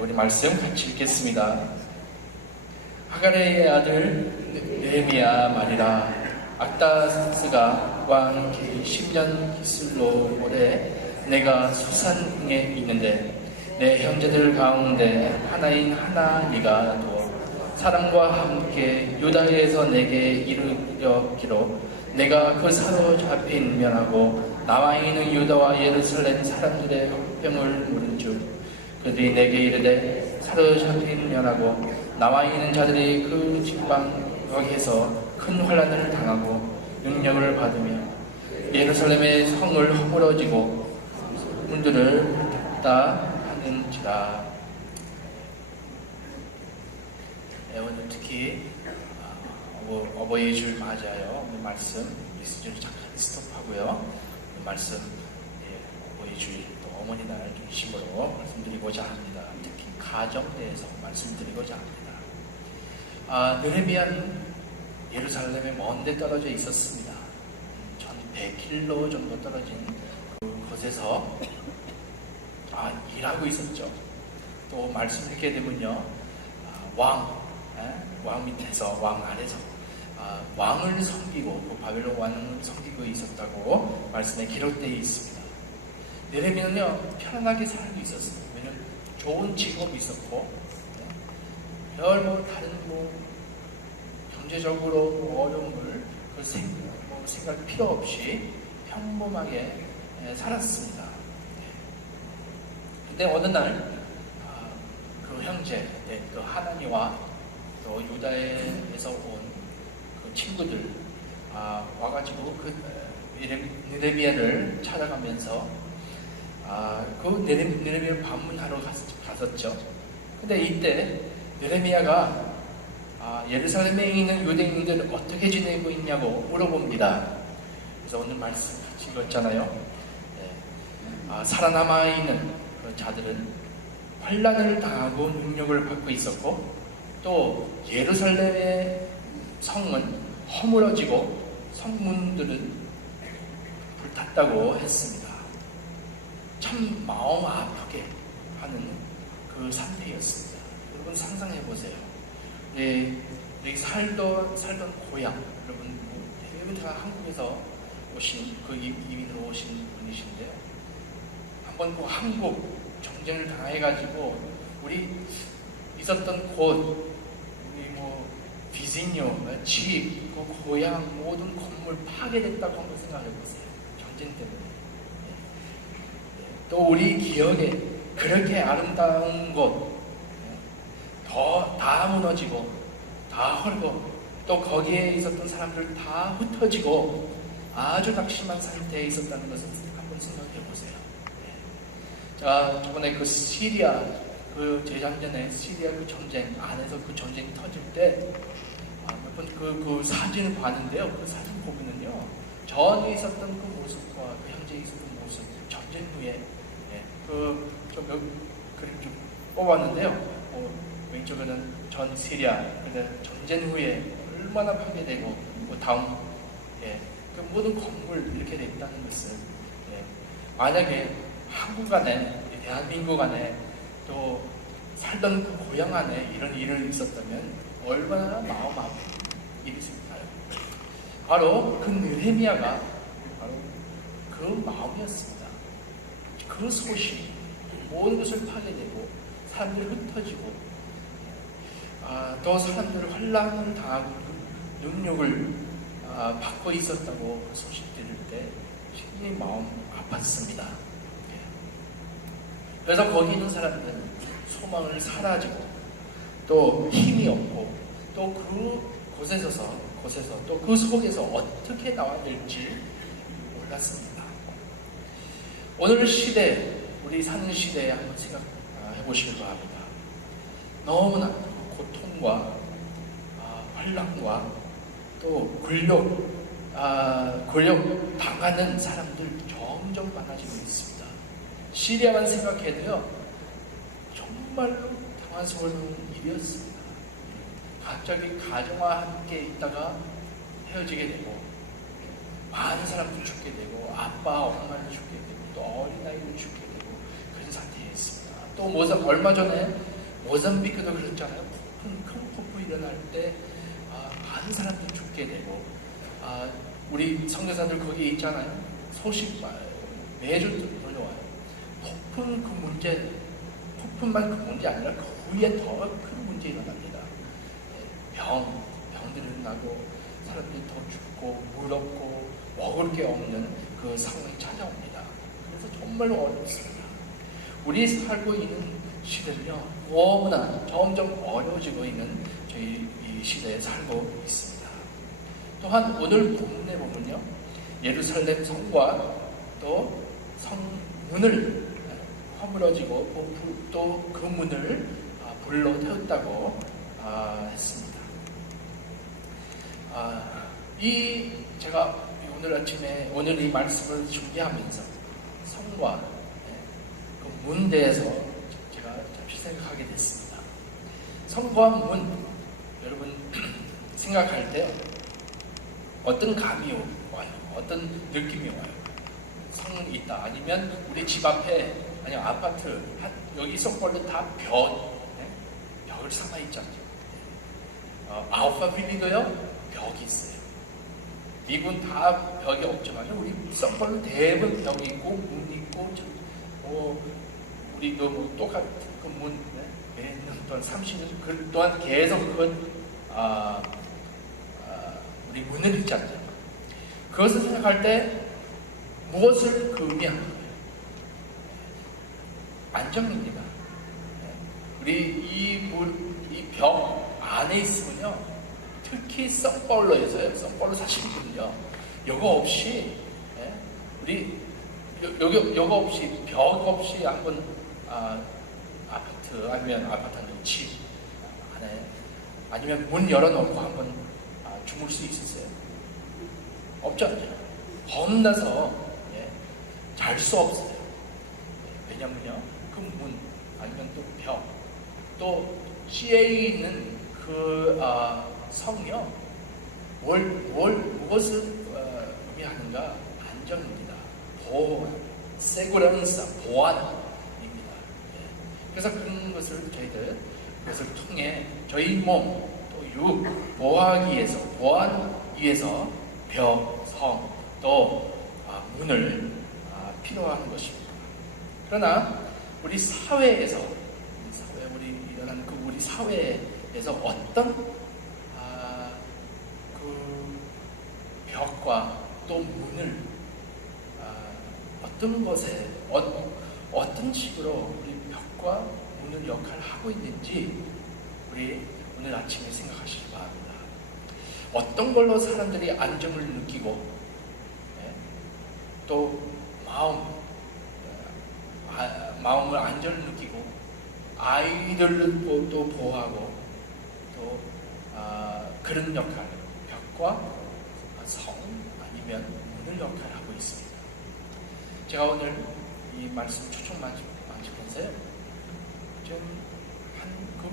우리 말씀 같이 읽겠습니다. 하가레의 아들 느헤미야 말이라. 악다스가 왕 기 10년 기슬로 오래 내가 수산궁에 있는데 내 형제들 가운데 하나인 하나니가 또 사람과 함께 유다에서 내게 이르기로 내가 그 사로잡힌 면하고 나와 있는 유다와 예루살렘 사람들의 형평을 물은 줄 그들이 내게 이르되 사로잡힌 면하고 나와 있는 자들이 그 지방에서 큰 환난을 당하고 능력을 받으며 예루살렘의 성을 허물어지고 문들을 닫다 하는지라. 오늘 특히 어버이 줄 맞아요. 오늘 말씀 이 수준을 잠깐 스톱하고요. 말씀 어버이 줄 또 어머니날 중심으로 말씀드리고자 합니다. 특히 가정 대해서 말씀드리고자 합니다. 느헤미야는 예루살렘에 먼데 떨어져 있었습니다. 1100km 정도 떨어진 그곳에서 일하고 있었죠. 또 말씀 읽게 되면요, 왕 밑에서, 왕 아래서 왕을 섬기고 그 바벨론 왕을 섬기고 있었다고 말씀에 기록되어 있습니다. 느헤미야는요 편안하게 살고 있었어요. 왜냐하면 좋은 직업이 있었고 별 다른 경제적으로 어려움을 생각할 필요 없이 평범하게 살았습니다. 근데 어느 날 그 형제, 그 하나니와 또 유다에서 온 그 친구들 와가지고 그 느헤미야를 찾아가면서 그 느헤미야를 방문하러 갔었죠. 근데 이때 느헤미야가 예루살렘에 있는 유대인들 어떻게 지내고 있냐고 물어봅니다. 그래서 오늘 말씀 같이 읽었잖아요. 살아남아 있는 그 자들은 환난을 당하고 능력을 받고 있었고 또 예루살렘의 성은 허물어지고 성문들은 불탔다고 했습니다. 참 마음 아프게 하는 그 상태였습니다. 여러분 상상해 보세요. 여기 살던 고향, 여러분 대부분 다 한국에서 오신 그 이민으로 오신 분이신데요. 한번 그 한국 정쟁을 당해가지고 우리 있었던 곳, 우리 비즈니오, 집, 그 고향 모든 건물 파괴됐다고 한번 생각해 보세요. 전쟁 때문에. 또 우리 기억에 그렇게 아름다운 곳 다 무너지고 다 헐고 또 거기에 있었던 사람들 다 흩어지고 아주 낙심한 상태에 있었다는 것을 한번 생각해 보세요. 자, 저번에 그 시리아 그 재작년에 시리아 그 전쟁 안에서 그 전쟁이 터질 때 몇 번 그 사진을 봤는데요. 그 사진 보면은요 전에 있었던 그 모습과 그 현재 있었던 모습 전쟁 후에 그림 좀 뽑았는데요. 왼쪽에는 전 시리아 근데 전쟁 후에 얼마나 파괴되고 다음 그 모든 건물 이렇게 됐다는 것을 만약에 한국 안에 대한민국 안에 또 살던 그 고향 안에 이런 일이 있었다면 얼마나 마음 아픈 일이었을까요? 바로 그 느헤미야가 바로 그 마음이었습니다. 그 소식 모든 것을 파괴되고 사람들이 흩어지고 또 사람들을 환난을 당하고 능력을 받고 있었다고 그 소식 들을 때 굉장히 마음 아팠습니다. 그래서 거기 있는 사람들은 소망을 사라지고 또 힘이 없고 또 그 곳에서 또 그 속에서 어떻게 나와야 될지 몰랐습니다. 오늘 시대, 우리 사는 시대에 한번 생각해 보시기 바랍니다. 너무나 고통과 환난과 또 권력 당하는 사람들 점점 많아지고 있습니다. 시리아만 생각해도요 정말로 당황스러운 일이었습니다. 갑자기 가정과 함께 있다가 헤어지게 되고 많은 사람들 죽게 되고 아빠, 엄마를 죽게 되고 또 어린아이를 죽게 되고 그런 상태였습니다. 또 얼마 전에 모잠비크도 그랬잖아요. 큰 폭풍 일어날 때 많은 사람들이 죽게 되고 우리 선교사들 거기에 있잖아요. 소식 매주 들려와요. 폭풍만 그 문제 아니라 그 위에 더 큰 문제 일어납니다. 병들이 나고 사람들이 더 죽고 물 없고 먹을 게 없는 그 상황이 찾아옵니다. 그래서 정말 어렵습니다. 우리 살고 있는 시대는요, 너무나 점점 어려워지고 있는 저희 이 시대에 살고 있습니다. 또한 오늘 본문에 보면요, 예루살렘 성과 또 성문을 허물어지고 또 그 문을 불로 태웠다고 했습니다. 제가 오늘 아침에 오늘 이 말씀을 준비하면서 성과 그 문대에서 제가 잠시 생각하게 됐습니다. 성과 문, 여러분 생각할 때 어떤 감이 와요? 어떤 느낌이 와요? 성이 있다. 아니면 우리 집 앞에, 아니면 아파트, 여기 성벌로 다 벽을 삼아 있잖아요. 아우파빌리도요, 벽이 있어요. 미군 다 벽이 없지만 우리 성벌로 대부분 벽이 있고 문 있고 우리도 뭐 똑같은 그 문, 몇 년 동안 30년 그 동안 계속 우리 문을 있잖아요. 그것을 생각할 때 무엇을 의미하는 거예요? 안정입니다. 우리 이 벽 안에 있으면요, 특히 썬벌로에서요, 썬벌로 사시는분요, 여거 없이 우리 여거 없이 벽 없이 한번 아파트 아니면 아파트는 집 안에 아니면 문 열어놓고 한번 주무실 수 있었어요? 없잖아요. 겁나서 잘 수 없어요. 왜냐면요, 그 문 아니면 또 벽, 또 CA에 있는 그 성이요, 무엇을 의미하는가? 안정입니다. 보호, 세구란사, 보안입니다. 그래서 그런 것을 그것을 통해 저희 몸, 또 육, 보호하기 위해서 벽, 성, 또 문을 필요한 것입니다. 그러나 우리 사회에서 우리 사회에서 어떤 그 벽과 또 문을 어떤 것에 어떤 식으로 우리 벽과 문을 역할을 하고 있는지 우리 오늘 아침에 생각하시기 바랍니다. 어떤 걸로 사람들이 안정을 느끼고 또 마음을 안정을 느끼고 아이들을 또 보호하고 또 그런 역할, 벽과 성 아니면 문을 역할하고 있습니다. 제가 오늘 이 말씀 초청 만지면서요, 좀 한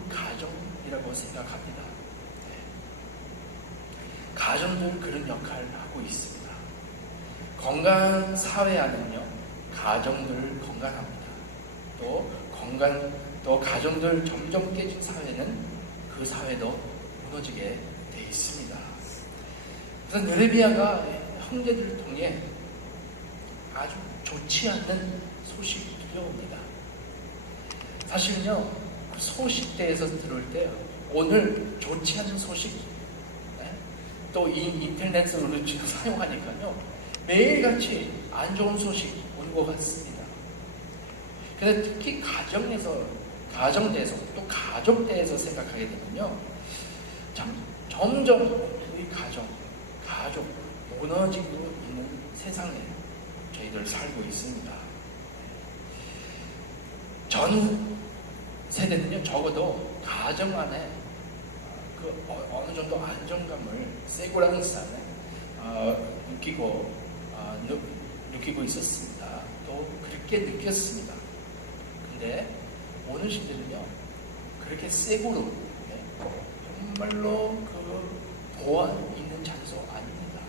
가정이라고 생각합니다. 가정들 그런 역할을 하고 있습니다. 건강한 사회 안은요, 가정들 건강합니다. 또 가정들 점점 깨진 사회는 그 사회도 무너지게 돼 있습니다. 그래서 느헤미야가 형제들을 통해 아주 좋지 않는 소식이 들려옵니다. 사실은요, 그 소식대에서 들을 때요, 오늘 좋지 않은 소식, 또 이 인터넷을 지금 사용하니까요, 매일같이 안 좋은 소식 오는 것 같습니다. 그런데 특히 가정대에서 또 가족대에서 생각하게 되면요, 점점 우리 가족 무너지고 있는 세상에 저희들 살고 있습니다. 전 세대는요, 적어도 가정 안에 그 어느 정도 안정감을 세구랑산에 느끼고 있었습니다. 또 그렇게 느꼈습니다. 근데 오늘 시대는요, 그렇게 세구로 정말로 그 보안 있는 장소 아닙니다.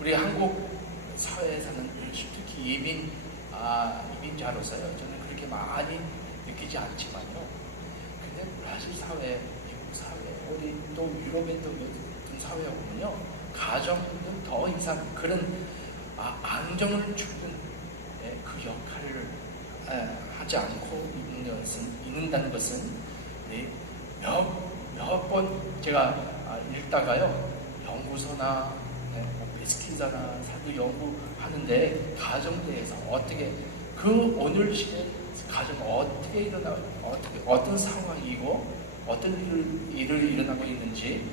우리 한국 사회에 사는 특히 이민자로서요, 저는 그렇게 그렇게 많이 느끼지 않지만요. 근데 브라질 사회, 미국 사회, 우리 또 유럽의 또 어떤 사회에 보면요, 가정은 더 이상 그런 안정을 주는 그 역할을 하지 않고 있는다는 것은 몇 번 제가 읽다가요, 연구소나 베스킨사나 사교 연구하는데 가정대에서 어떻게 그 오늘 시대 가정 어떻게 어떤 상황이고 어떤 일을 일어나고 있는지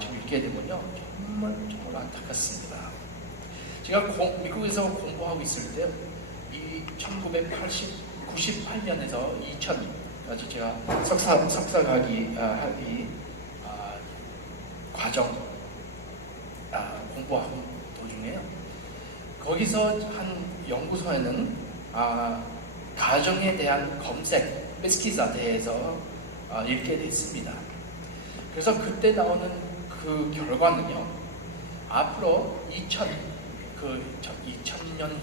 좀 읽게 되면요, 정말 안타깝습니다. 제가 미국에서 공부하고 있을 때 이 1998년에서 2000까지 제가 석사학위 과정 공부하는 도중에요, 거기서 한 연구소에는 가정에 대한 검색, 베스키사 대해서 읽게 됐습니다. 그래서 그때 나오는 그 결과는요, 앞으로 2000년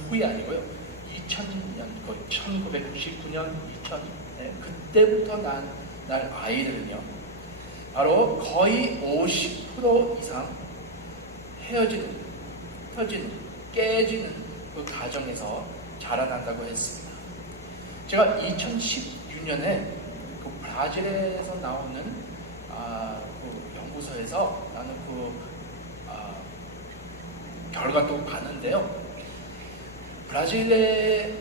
후에 아니고요, 2000년, 1999년, 2000, 그때부터 날 아이들은요, 바로 거의 50% 이상 헤어지는, 깨지는 그 가정에서 자라난다고 했습니다. 제가 2016년에 그 브라질에서 나오는 그 연구소에서 나는 그 결과도 봤는데요. 브라질의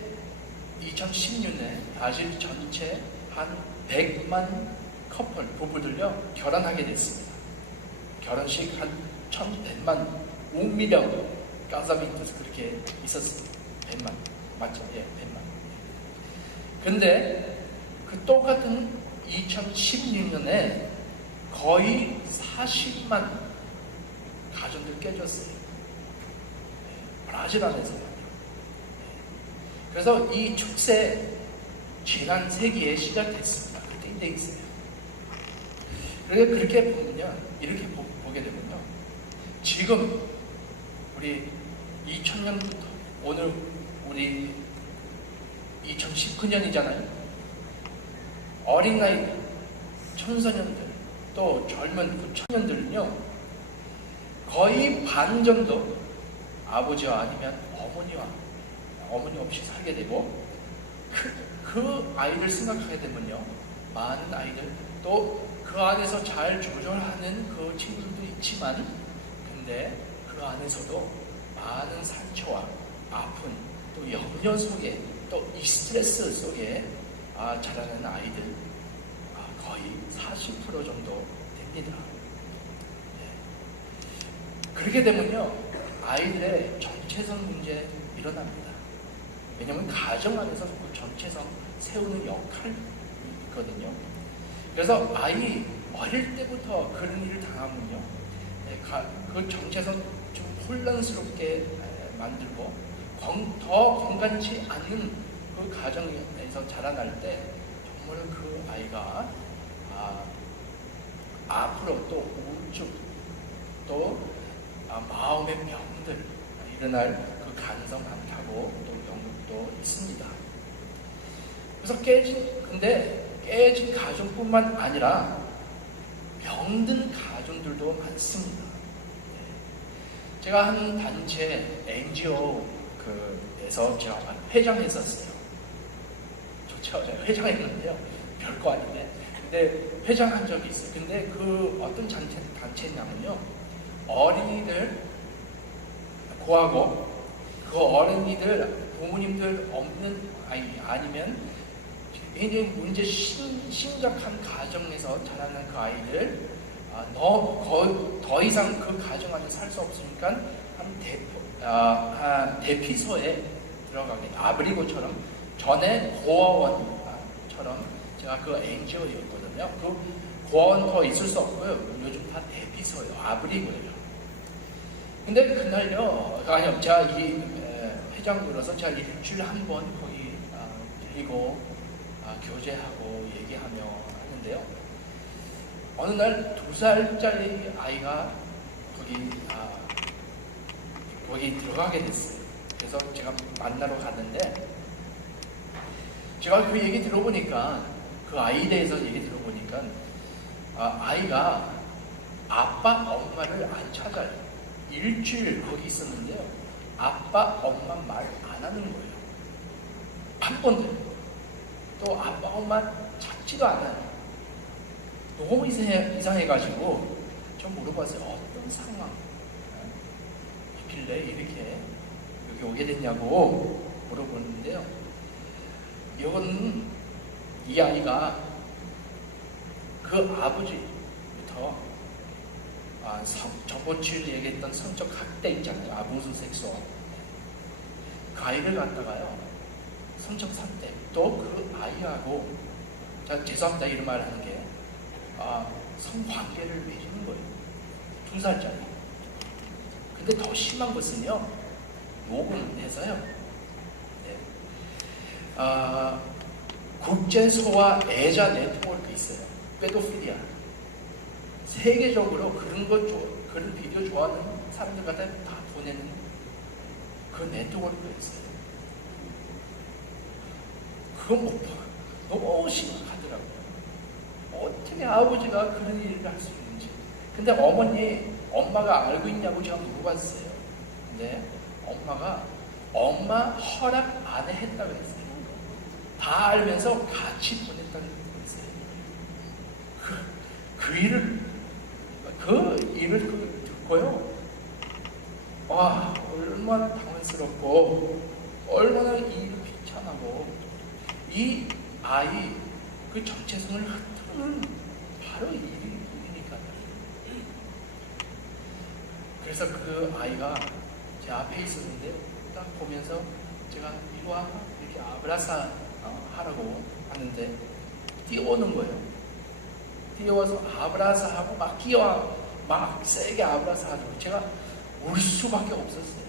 2016년에 브라질 전체 한 100만 커플, 부부들요, 결혼하게 됐습니다. 결혼식 한 1100만, 5밀리언 가사민트에서 그렇게 있었습니다. 100만. 맞죠? 예, 100만. 근데 그 똑같은 2016년에 거의 40만 가정들 깨졌어요. 브라질 안에서요. 그래서 이 축세 지난 세기에 시작됐습니다. 그때 돼 있어요. 그렇게 보면요, 이렇게 보게 되면요, 지금 우리 2000년부터 오늘 우리 2019년이잖아요. 어린 나이 청소년들 또 젊은 그 청년들은요, 거의 반 정도 아버지와 아니면 어머니 없이 살게 되고, 그 아이를 생각하게 되면요, 많은 아이들 또 그 안에서 잘 조절하는 그 친구들도 있지만, 근데 그 안에서도 많은 상처와 아픈 또 염려 속에 또 이 스트레스 속에 자라는 아이들 거의 40% 정도 됩니다. 그렇게 되면요, 아이들의 정체성 문제 일어납니다. 왜냐하면 가정 안에서 그 정체성 세우는 역할이 있거든요. 그래서 아이 어릴 때부터 그런 일을 당하면요, 그 정체성 좀 혼란스럽게 만들고 더 건강치 않은 그 가정에서 자라날 때 정말 그 아이가 앞으로 또 우울증 또 마음의 병들 일어날 그 가능성 많다고 또 연구도 있습니다. 그래서 깨진 가정뿐만 아니라 병든 가정들도 많습니다. 제가 한 단체 NGO에서 제가 회장했었어요. 좋죠? 제가 회장했는데요, 별거 아닌데. 근데 회장한 적이 있어요. 근데 그 어떤 단체냐면요, 어린이들 구하고 그 어린이들 부모님들 없는 아니면 굉장히 문제 심각한 가정에서 자라는 그 아이들 더 이상 그 가정 안에 살 수 없으니까 한 대피소에 들어가게, 아브리고처럼 전에 고아원처럼 제가 그 NGO였거든요. 그 고아원 더 있을 수 없고요. 요즘 다 대피소예요. 아브리고예요. 근데 그날요, 아니요, 제가 이 회장으로서 제가 일주일에 한 번 거기 데리고 교제하고 얘기하며 하는데요. 어느 날 2살짜리 아이가 거기 들어가게 됐어요. 그래서 제가 만나러 갔는데 제가 그 얘기 들어보니까, 그 아이에 대해서 얘기 들어보니까, 아이가 아빠, 엄마를 안 찾아요. 일주일 거기 있었는데요. 아빠, 엄마 말 안 하는 거예요. 한 번도. 또 아빠, 엄마 찾지도 않아요. 너무 이상해가지고 좀 물어봤어요. 어떤 상황? 하필래 이렇게 여기 오게 됐냐고 물어보는데요. 이건 이 아이가 그 아버지부터 저번주에 얘기했던 성적 학대 있잖아요. 아부수 섹스와 그 아이를 갖다가요 성적 학대, 또 그 아이하고, 죄송합니다 이런 말 하는 게, 성관계를 맺는 거예요. 2살짜리. 근데 더 심한 것은요, 녹음해서요, 네. 국제소와 애자 네트워크 있어요. 페도필리아. 세계적으로 그런 비디오 좋아하는 사람들한테 다 보내는 그 네트워크가 있어요. 그건 못 봐. 너무 심각하더라고요. 어떻게 아버지가 그런 일을 할 수 있는지. 근데 엄마가 알고 있냐고 제가 물어봤어요. 근데 엄마 허락 안 했다고 했어요. 다 알면서 같이 보냈다고 했어요. 그 일을 듣고요. 와, 얼마나 당황스럽고, 얼마나 이 일을 비참하고, 이 아이, 그 정체성을 흐트러는 바로 이 일이니까요. 그래서 그 아이가 제 앞에 있었는데요. 딱 보면서 제가 이리 와, 이렇게 아브라사 하라고 하는데 뛰어오는 거예요. 뛰어와서 아브라사하고 막 세게 아브라사 하고, 제가 울 수밖에 없었어요.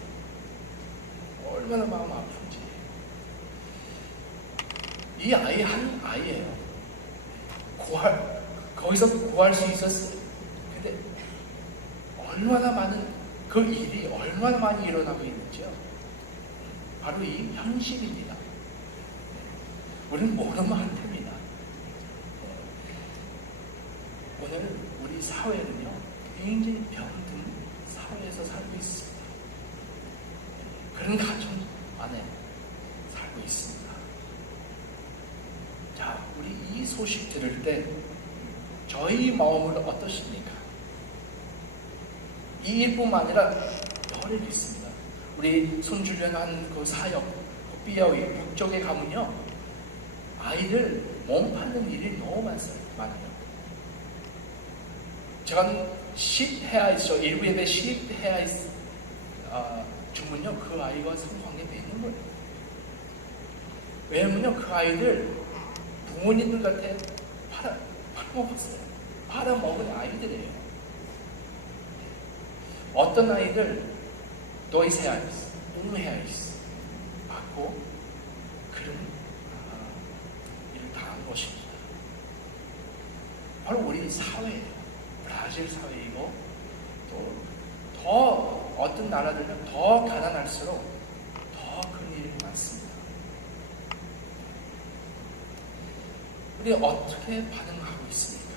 얼마나 마음 아픈지. 이 아이 한 아이예요. 거기서 구할 수 있었어요. 근데 얼마나 많은 그 일이 얼마나 많이 일어나고 있는지요. 바로 이 현실입니다. 우리는 모르면 안 됩니다. 오늘 우리 사회는요, 굉장히 병든 사회에서 살고 있습니다. 그런 가정 안에 살고 있습니다. 자, 우리 이 소식 들을 때 저희 마음은 어떠십니까? 이 일뿐만 아니라 여러 일이 있습니다. 우리 손주련한 그 사역, 삐아위 북쪽에 가면요, 아이들 몸 파는 일이 너무 많아요. 제가 10헤아이스, 일부 예배 10헤아이스 주문요, 그 아이가 성관계 맺는 거예요. 왜냐면요, 그 아이들 부모님들한테 팔아먹었어요. 팔아먹은 아이들이에요. 어떤 아이들 도이스 헤아이스, 헤아이스 받고 그런 일을 당한 것입니다. 바로 우리 사회예요. 브라질 사회이고, 또 더 어떤 나라들은 더 가난할수록 더 그런 일이 많습니다. 우리 어떻게 반응하고 있습니까?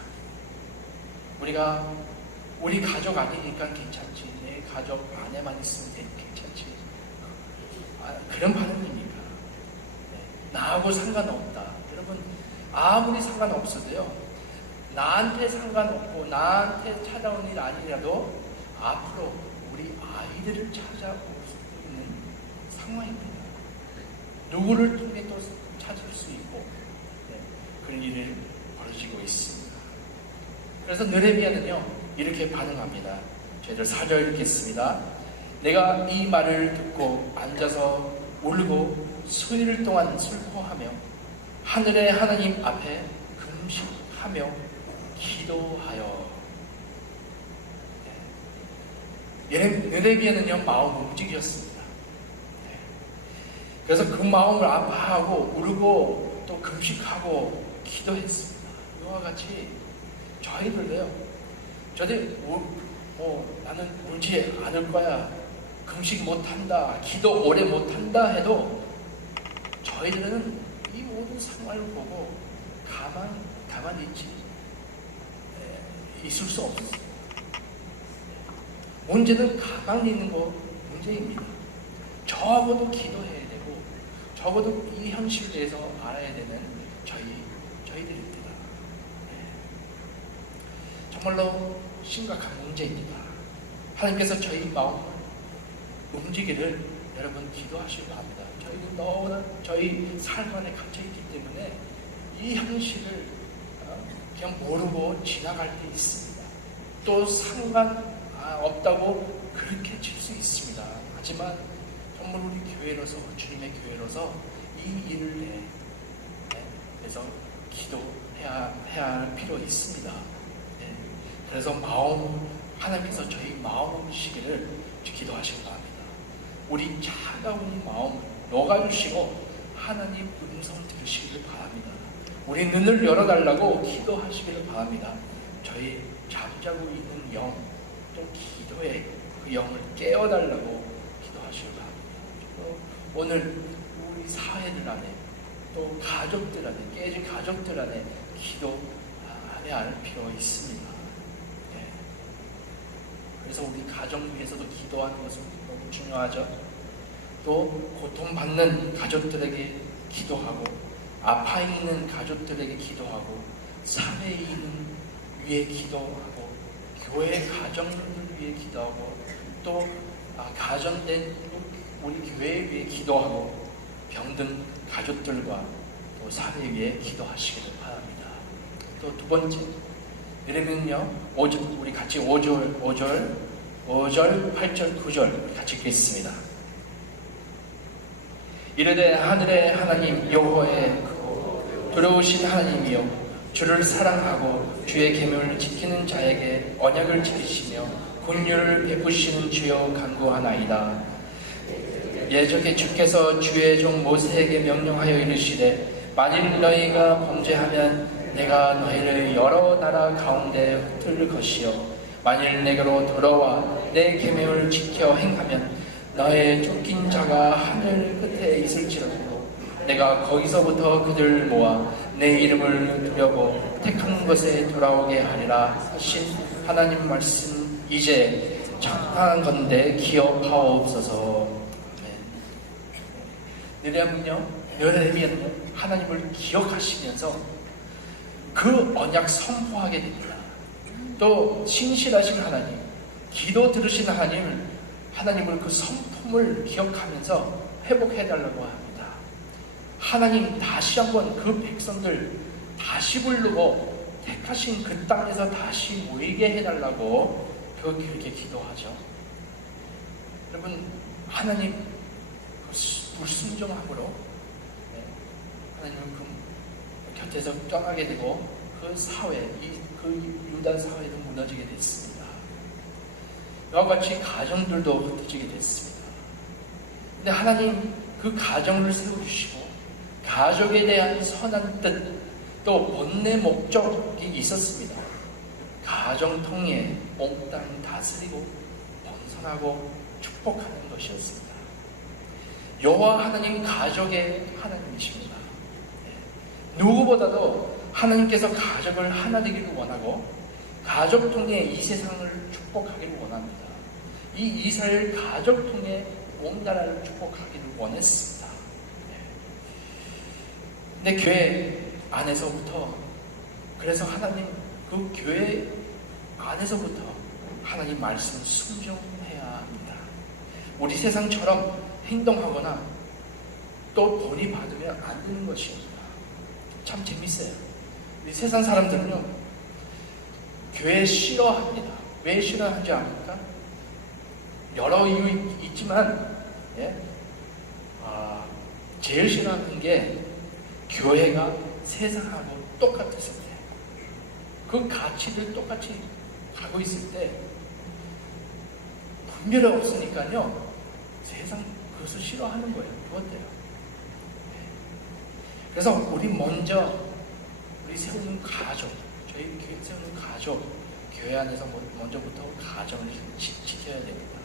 우리 가족 아니니까 괜찮지, 내 가족 안에만 있으면 괜찮지, 그런 반응입니까? 네. 나하고 상관없다. 여러분, 아무리 상관없어도요, 나한테 상관없고 나한테 찾아온 일 아니라도 앞으로 우리 아이들을 찾아올 수 있는 상황입니다. 누구를 통해 또 찾을 수 있고, 네, 그런 일이 벌어지고 있습니다. 그래서 느헤미야는요, 이렇게 반응합니다. 저희들 4절 읽겠습니다. 내가 이 말을 듣고 앉아서 울고 수일 동안 슬퍼하며 하늘의 하나님 앞에 금식하며 기도하여. 느헤미야는요, 마음이 움직였습니다. 그래서 그 마음을 아파하고 울고 또 금식하고 기도했습니다. 이와 같이 저희들도요, 나는 울지 않을 거야, 금식 못한다, 기도 오래 못한다 해도 저희들은 이 모든 상황을 보고 가만히 있을 수 없습니다. 문제는 가만히 있는 거 문제입니다. 적어도 기도해야 되고, 적어도 이 현실에 대해서 알아야 되는 저희들입니다. 정말로 심각한 문제입니다. 하나님께서 저희 마음을 움직이를 여러분 기도하시고 합니다. 저희는 너무나 저희 삶 안에 갇혀있기 때문에 이 현실을 그냥 모르고 지나갈 때 있습니다. 또 상관없다고 그렇게 칠 수 있습니다. 하지만 정말 우리 교회로서, 주님의 교회로서 이 일을 그래서 기도해야 할 필요 있습니다. 그래서 하나님께서 저희 마음 음식을 기도하시기 바랍니다. 우리 차가운 마음을 녹아주시고 하나님 음성 들으시기를 바랍니다. 우리 눈을 열어달라고 기도하시기를 바랍니다. 저희 잠자고 있는 영, 또 기도의 그 영을 깨워달라고 기도하시기를 바랍니다. 오늘 우리 사회들 안에, 또 가족들 안에, 깨진 가족들 안에 기도해야 할 필요가 있습니다. 그래서 우리 가정 위해서도 기도하는 것은 너무 중요하죠. 또 고통받는 가족들에게 기도하고, 아파 있는 가족들에게 기도하고, 사회에 있는 위해 기도하고, 교회 가정을 위해 기도하고, 또 가정된 우리 교회 위해 기도하고, 병든 가족들과 또 사회 위해 기도하시기를 바랍니다. 또 두 번째, 그러면요, 우리 같이 5절, 8절, 9절 같이 읽겠습니다. 이르되 하늘의 하나님 여호와의 두려우신 하나님이여, 주를 사랑하고 주의 계명을 지키는 자에게 언약을 지키시며 긍휼을 베푸시는 주여 간구하나이다. 예적에 주께서 주의 종 모세에게 명령하여 이르시되 만일 너희가 범죄하면 내가 너희를 여러 나라 가운데 흩을 것이요 만일 내게로 돌아와 내 계명을 지켜 행하면 너의 쫓긴 자가 하늘 끝에 있을지라도 내가 거기서부터 그들을 모아 내 이름을 두려고 택한 것에 돌아오게 하리라 하신 하나님 말씀 이제 착한 건데 기억하옵소서. 느헤미야는요 하나님을 기억하시면서 그 언약 선포하게 됩니다. 또 신실하신 하나님, 기도 들으신 하나님을 그 성품을 기억하면서 회복해달라고 합니다. 하나님 다시 한번 그 백성들 다시 부르고 택하신 그 땅에서 다시 모이게 해달라고 그렇게 기도하죠. 여러분, 하나님 불순종함으로 하나님은 그 곁에서 떠나게 되고 그 사회, 그 유다 사회도 무너지게 됐습니다. 이와 같이 가정들도 흩어지게 됐습니다. 근데 하나님 그 가정을 세워주시고 가족에 대한 선한 뜻, 또 본래 목적이 있었습니다. 가정 통해 온 땅 다스리고 번성하고 축복하는 것이었습니다. 여호와 하나님 가족의 하나님이십니다. 누구보다도 하나님께서 가족을 하나 되기를 원하고 가족 통해 이 세상을 축복하기를 원합니다. 이 이스라엘 가족 통해 온 나라를 축복하기를 원했습니다. 근데 교회 안에서부터, 그래서 하나님 그 교회 안에서부터 하나님 말씀을 순종해야 합니다. 우리 세상처럼 행동하거나 또 본이 받으면 안 되는 것입니다. 참 재밌어요. 우리 세상 사람들은요 교회 싫어합니다. 왜 싫어하는지 압니까? 여러 이유 있지만 제일 싫어하는 게 교회가 세상하고 똑같았을 때, 그 가치들 똑같이 가고 있을 때 분별이 없으니까요 세상 그것을 싫어하는 거예요. 그것대요. 그래서 우리 세우는 가족, 저희 교회 세우는 가족, 교회 안에서 먼저부터 가정을 지켜야 됩니다.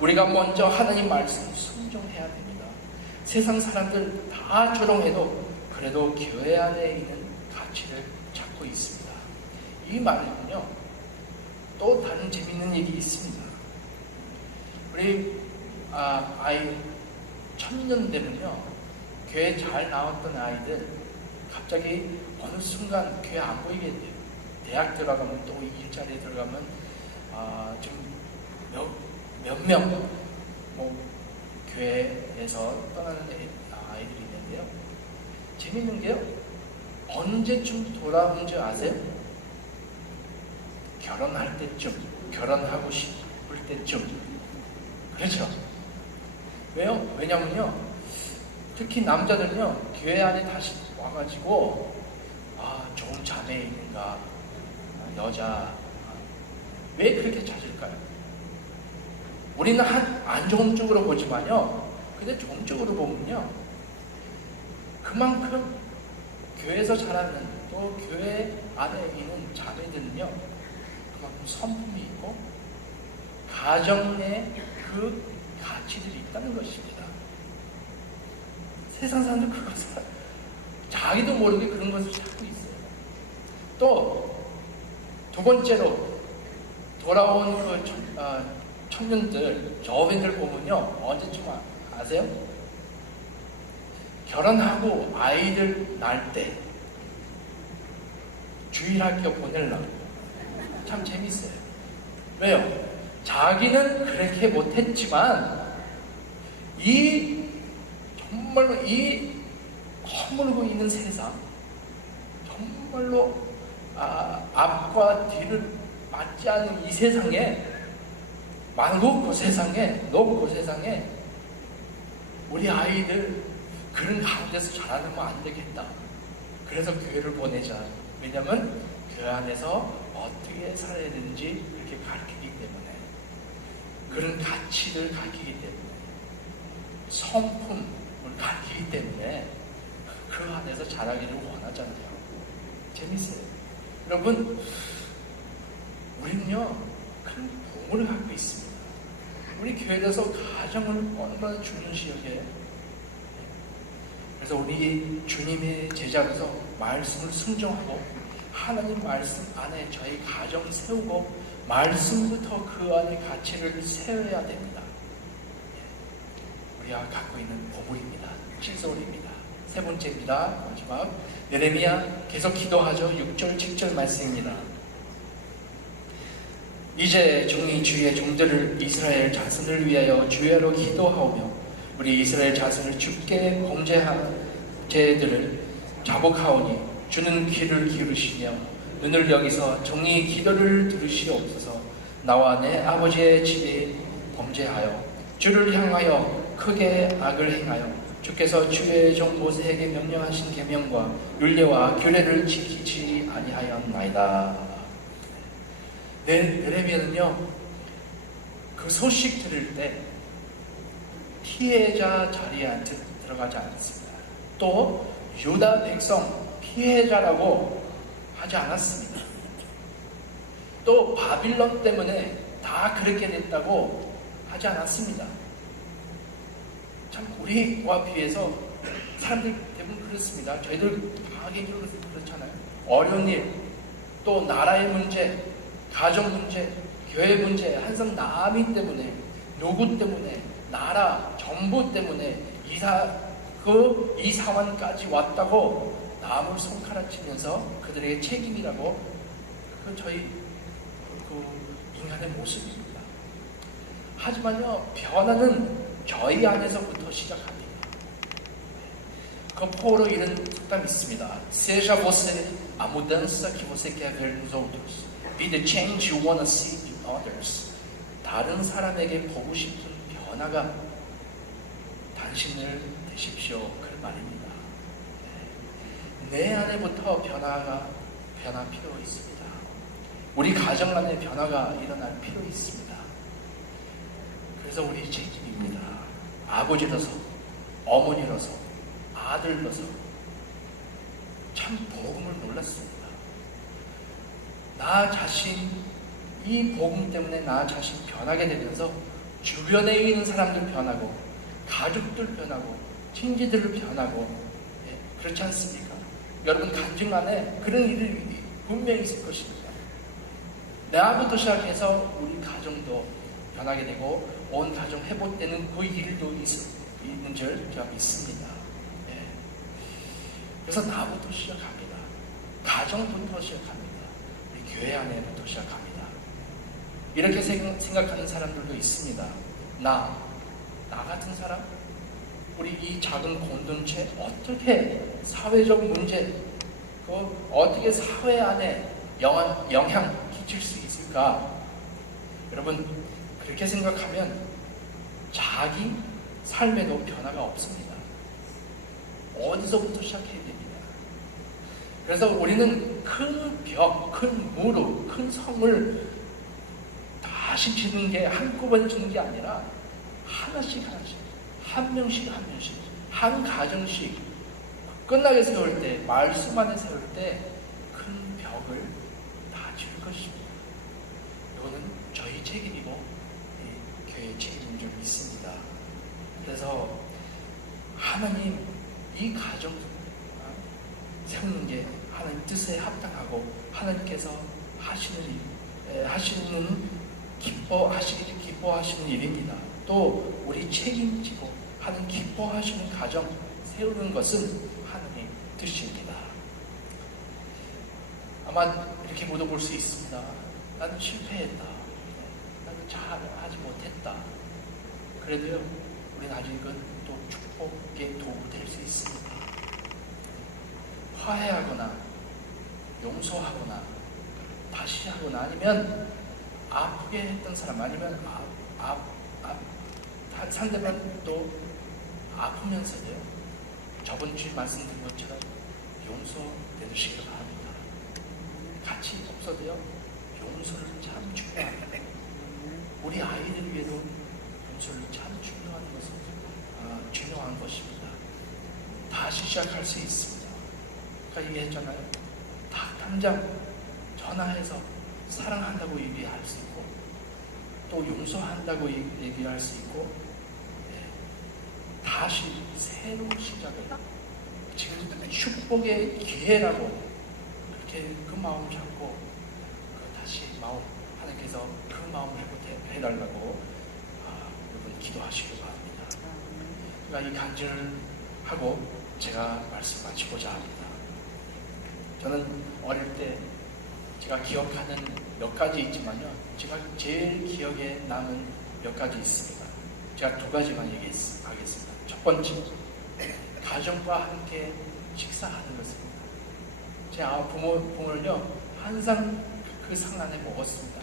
우리가 먼저 하나님 말씀을 순종해야 됩니다. 세상 사람들 다 조롱해도 그래도 교회 안에 있는 가치를 찾고 있습니다. 이 말은요, 또 다른 재미있는 얘기 있습니다. 우리 아이 1000년 되면요, 교회 잘 나왔던 아이들 갑자기 어느 순간 교회 안 보이게 돼요. 대학 들어가면 또 일자리에 들어가면 좀 몇 명 교회에서 떠나는 아이들이 있는데요. 재밌는 게요, 언제쯤 돌아온 줄 아세요? 결혼할 때쯤, 결혼하고 싶을 때쯤. 그렇죠? 왜요? 왜냐면요, 특히 남자들은요, 교회 안에 다시 와가지고 좋은 자매 있는가, 여자, 왜 그렇게 찾을까요? 우리는 안 좋은 쪽으로 보지만요, 근데 좋은 쪽으로 보면요, 그만큼 교회에서 자라는, 또 교회 안에 있는 자매들은요, 그만큼 성품이 있고 가정 내 그 가치들이 있다는 것입니다. 세상 사람들 그것을 자기도 모르게 그런 것을 찾고 있어요. 또 두 번째로 돌아온 그 청년들, 저빈들 보면요, 언제쯤 아세요? 결혼하고 아이들 낳을 때 주일학교 보내려고. 참 재밌어요. 왜요? 자기는 그렇게 못했지만 정말로 이 허물고 있는 세상, 정말로 앞과 뒤를 맞지 않는 이 세상에, 많고 세상에, 높고 세상에 우리 아이들 그런 가운데서 자라면 안 되겠다. 그래서 교회를 보내자. 왜냐면 교회 안에서 어떻게 살아야 되는지 그렇게 가르치기 때문에, 그런 가치를 가르치기 때문에, 성품을 가르치기 때문에 그 안에서 자라기를 원하잖아요. 재밌어요. 여러분, 우리는요, 큰 복을 갖고 있습니다. 우리 교회에서 가정을 얼마나 중요시 여겨요. 그래서 우리 주님의 제자로서 말씀을 순종하고 하나님 말씀 안에 저희 가정 세우고 말씀부터 그 안에 가치를 세워야 됩니다. 우리가 갖고 있는 보물입니다. 칠소울입니다. 세 번째입니다. 마지막 예레미야 계속 기도하죠. 6절 7절 말씀입니다. 이제 종이 주의 종들을 이스라엘 자손을 위하여 주야로 기도하오며 우리 이스라엘 자손을 주께 범죄한 죄들을 자복하오니 주는 귀를 기울이시며 눈을 여기서 종이 기도를 들으시옵소서. 나와 내 아버지의 집에 범죄하여 주를 향하여 크게 악을 행하여 주께서 주의 종 모세에게 명령하신 계명과 율례와 규례를 지키지 아니하였나이다. 예레미야는요, 그 소식 들을 때 피해자 자리에 들어가지 않았습니다. 또 유다 백성 피해자라고 하지 않았습니다. 또 바빌론 때문에 다 그렇게 됐다고 하지 않았습니다. 참 우리와 비해서 사람들이 대부분 그렇습니다. 저희들 다 개인적으로 그렇잖아요. 어려운 일, 또 나라의 문제, 가정 문제, 교회 문제, 항상 남이 때문에, 누구 때문에, 나라, 정부 때문에 이 상황까지 왔다고 남을 손가락치면서 그들에게 책임이라고, 저희 인간의 모습입니다. 하지만요, 변화는 저희 안에서부터 시작합니다. 그 포로 이런 속담이 있습니다. Seja você a mudança que você quer ver nos outros. Be the change you want to see in others. 다른 사람에게 보고 싶은 변화가 당신을 되십시오. 그 말입니다. 내 안에부터 변화 필요 있습니다. 우리 가정 안에 변화가 일어날 필요 있습니다. 그래서 우리 책임입니다. 아버지로서, 어머니로서, 아들로서 참 복음을 몰랐습니다. 나 자신, 이 복음 때문에 나 자신 변하게 되면서 주변에 있는 사람들 변하고, 가족들 변하고, 친지들 변하고, 그렇지 않습니까? 여러분 가정 안에 그런 일이 분명히 있을 것입니다. 나부터 시작해서 우리 가정도 변하게 되고 온 가정 회복되는 그 일도 있는 줄 제가 믿습니다. 예. 그래서 나부터 시작합니다. 가정부터 시작합니다. 우리 교회 안에부터 시작합니다. 이렇게 생각하는 사람들도 있습니다. 나 같은 사람? 우리 이 작은 공동체 어떻게 사회적 문제, 어떻게 사회 안에 영향 끼칠 수 있을까? 여러분 그렇게 생각하면 자기 삶에도 변화가 없습니다. 어디서부터 시작해야 됩니다. 그래서 우리는 큰 벽, 큰 무릎, 큰 성을 다시 짓는 게 한꺼번에 짓는 게 아니라 하나씩 한 명씩 한 가정씩 끝나게 세울 때, 말씀 안에 세울 때 큰 벽을 다 지을 것입니다. 이거는 저희 책임이고 교회의 책임인 줄 믿습니다. 그래서 하나님 이 가정 세우는 게 하나님 뜻에 합당하고 하나님께서 기뻐하시는 일입니다. 또 우리 책임지고 하는 기뻐하시는 가정 세우는 것은 하나님의 뜻입니다. 아마 이렇게 물어볼 수 있습니다. 나는 실패했다. 나는 잘하지 못했다. 그래도요, 우리는 아직은 또 축복의 도구 될 수 있습니다. 화해하거나 용서하거나 다시 하거나 아니면 아프게 했던 사람 아니면 상대방도 아프면서도요, 저번 주에 말씀드린 것처럼 용서해 주시기를 바랍니다. 같이 없어도요, 용서를 참 중요합니다. 우리 아이들 위해도 용서를 참 중요한 것입니다. 다시 시작할 수 있습니다. 아까 얘기했잖아요. 당장 전화해서 사랑한다고 얘기할 수 있고 또 용서한다고 얘기할 수 있고 다시 새로운 시작을 지금 축복의 기회라고 그렇게 그 마음 잡고 다시 하나님께서 그 마음을 해달라고 여러분 기도하시기 바랍니다. 제가 이 간증을 하고 제가 말씀 마치고자 합니다. 저는 어릴 때 제가 기억하는 몇 가지 있지만요, 제가 제일 기억에 남은 몇 가지 있습니다. 제가 두 가지만 얘기하겠습니다. 첫 번째, 가정과 함께 식사하는 것입니다. 제 부모는요, 항상 그 상 안에 먹었습니다.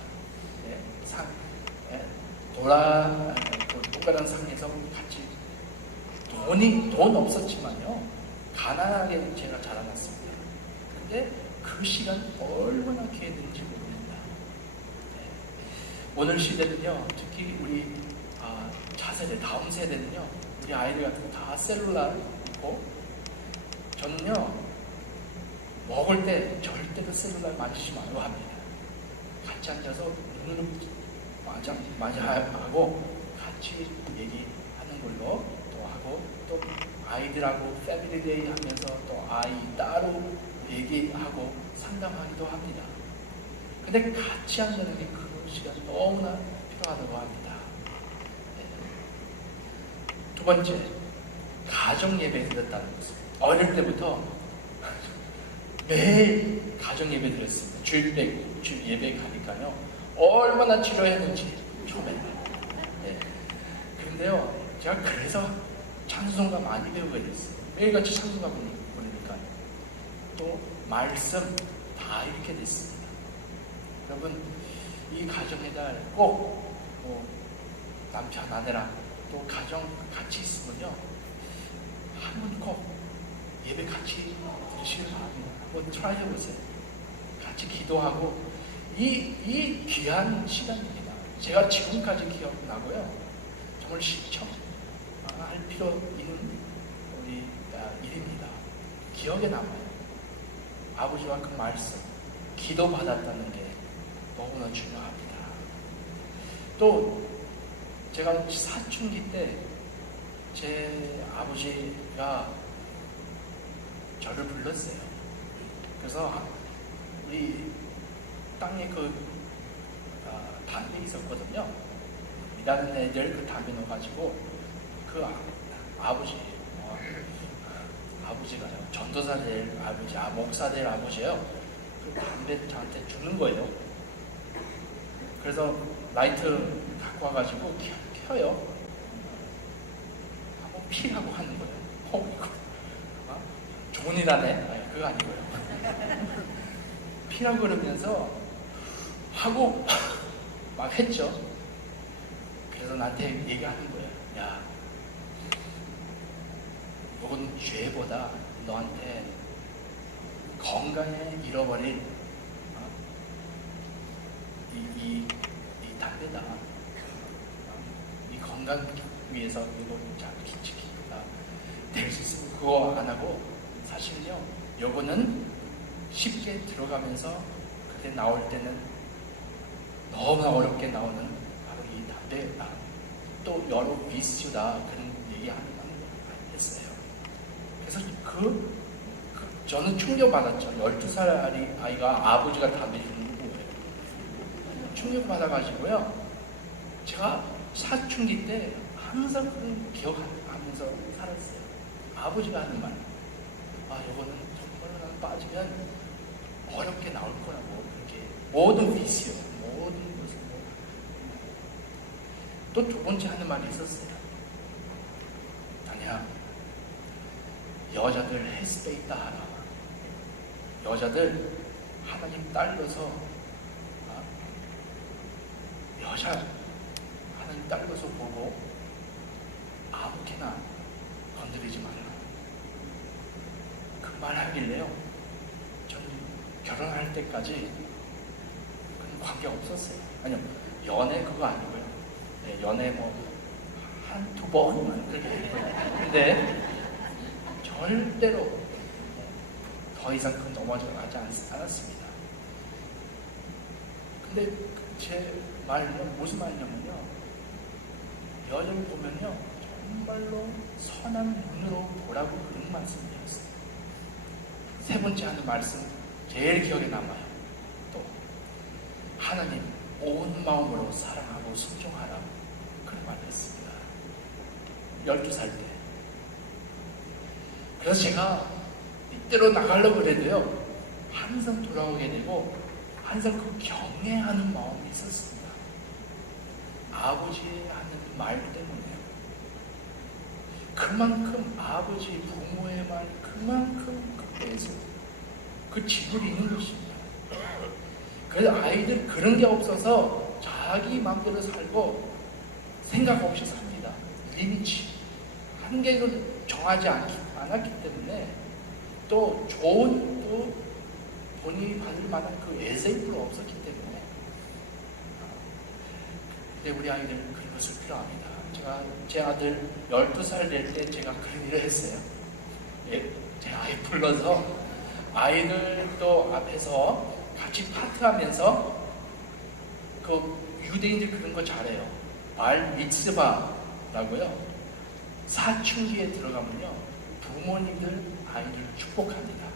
동그란 상에서 같이 돈 없었지만요, 가난하게 제가 자라났습니다. 근데 그 시간 얼마나 귀했는지 모릅니다. 오늘 시대는요, 특히 우리 차세대, 다음 세대는요, 우리 아이들 같은 다 셀룰라 있고, 저는요, 먹을 때 절대로 셀룰라 만지지 말고 합니다. 같이 앉아서 눈을 마주하고 같이 얘기하는 걸로 또 하고, 또 아이들하고 패밀리데이 하면서 또 아이 따로 얘기하고 상담하기도 합니다. 근데 같이 앉는 게 그런 시간이 너무나 필요하다고 합니다. 두 번째, 가정 예배 드렸다는 것은 어릴 때부터 매일 가정 예배 드렸습니다. 주일 예배 가니까요, 얼마나 지루했는지 처음에. 그런데요, 제가 그래서 찬송가 많이 배우게 됐어요. 매일같이 찬송가 부르니까요. 또 말씀 다 읽게 됐습니다. 여러분, 이 가정의 달 꼭 남편, 아내랑 또 가정 같이 있으면요, 한번 꼭 예배 같이 드시길 바랍니다. 한번 트라이 해보세요. 같이 기도하고 이 귀한 시간입니다. 제가 지금까지 기억나고요, 정말 실천할 필요 있는 우리 일입니다. 기억에 남아요. 아버지와 그 말씀, 기도 받았다는 게 너무나 중요합니다. 또 제가 사춘기 때 제 아버지가 저를 불렀어요. 그래서 우리 땅에 담배 있었거든요. 일하는 애들 그 담배 넣어가지고 그 아버지가 전도사 될 아버지, 목사 될 아버지예요. 그 담배 저한테 주는 거예요. 그래서 라이트 갖고 와가지고 켜요. 한번 피라고 하는 거예요. 이거 좋은 일 하네? 아니, 그거 아니고요. 피라고 그러면서 하고 막 했죠. 그래서 나한테 얘기하는 거예요. 야, 이건 죄보다 너한테 건강에 잃어버린 이 담배다. 이 건강 위해서 이거 잘 지키다. 될 수 있으면 그거 안 하고, 사실은요, 요거는 쉽게 들어가면서 그때 나올 때는 너무나 어렵게 나오는 바로 이 담배다. 또 여러 비스주다. 그런 얘기하는 거 했어요. 그래서 저는 충격받았죠. 12살 아이가 아버지가 담배 피우는 거예요. 충격받아가지고요. 제가 사춘기 때 항상 그런 기억하면서 살았어요. 아버지가 하는 말. 이거는 정말로 난 빠지면 어렵게 나올 거라고. 그렇게 모든 비스요. 모든 것을. 또 두 번째 하는 말이 있었어요. 아니야. 여자들 헤스페이다 하라. 여자들 하나님 딸려서 여자 하나님 딸려서 보고 아무렇게나 건드리지 말라. 그 말 하길래요. 저는 결혼할 때까지 그런 관계 없었어요. 아니요, 연애 그거 아니고요. 네, 연애 한두 번만 그렇게 했어요. 근데 절대로 더 이상 그 넘어가지 않았습니다. 근데 제 말은 무슨 말이냐면요, 여자를 보면요 정말로 선한 눈으로 보라고 그런 말씀이었어요. 세 번째 하는 말씀 제일 기억에 남아요. 또 하나님 온 마음으로 사랑하고 순종하라, 그런 말을 했습니다. 12살 때. 그래서 제가 이때로 나가려고 그래도요 항상 돌아오게 되고 항상 그 경외하는 마음이 있었습니다. 아버지 하는 말 때문에요. 그만큼 아버지 부모의 말, 그만큼 그때에서 그 지불이 있는 것입니다. 그래서 아이들 그런 게 없어서 자기 마음대로 살고 생각 없이 삽니다. 리미치 한계를 정하지 않았기 때문에 또 좋은 또 본인이 받을 만한 그 에세이도 없었기 때문에. 근데 우리 아이들 그런 것을 필요합니다. 제 아들 12살 될 때 제가 그런 일을 했어요. 제 아이 불러서 아이들 또 앞에서 같이 파트하면서 그 유대인들 그런 거 잘해요. 발 미츠바라고요. 사춘기에 들어가면요 부모님들 아이들을 축복합니다.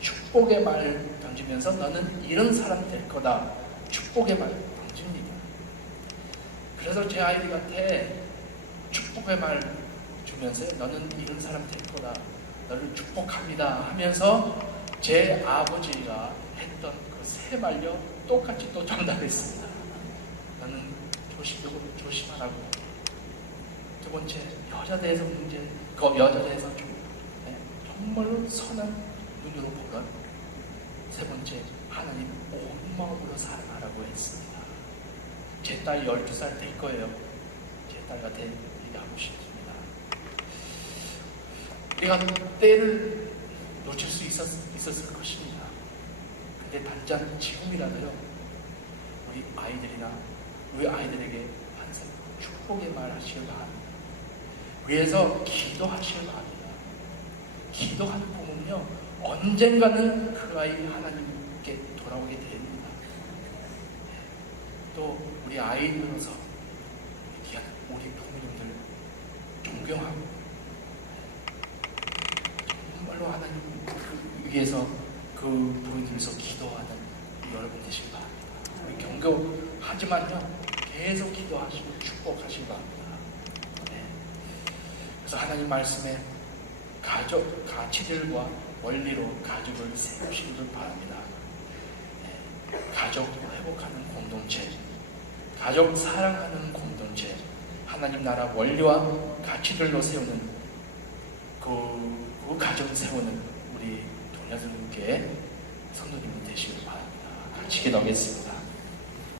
축복의 말 던지면서 너는 이런 사람이 될 거다. 축복의 말 던집니다. 그래서 제 아이들한테 축복의 말 주면서 너는 이런 사람 될 거다. 너를 축복합니다 하면서 제 아버지가 했던 그 세 말요 똑같이 또 전달했습니다. 너는 조심하라고. 두 번째, 여자 대해서 여자 대해서 정말로 선한 눈으로 보던. 세 번째, 하나님 온 마음으로 사랑하라고 했습니다. 제 딸 12살 될 거예요. 제 딸한테 얘기하고 싶습니다. 우리가 때를 놓칠 수 있었을 것입니다. 근데 당장 지금이라도요, 우리 아이들에게 항상 축복의 말 하시길 바랍니다. 위에서 기도하시길 바랍니다. 기도하는 부모는요 언젠가는 그 아이 하나님께 돌아오게 됩니다. 또 우리 아이들로서 우리 부모님들 존경하고 정말로 정말로 하나님 위해서 그 보이기 위해서 기도하는 여러분 되시기 바랍니다. 경고하지만요, 계속 기도하시고 축복하시기 바랍니다. 네. 그래서 하나님 말씀에 가족, 가치들과 원리로 가족을 세우시기를 바랍니다. 네. 가족 회복하는 공동체, 가족 사랑하는 공동체, 하나님 나라 원리와 가치들로 세우는 그 가정 세우는 우리 동료들께 성도님이 되시길 바랍니다. 같이 기도하겠습니다.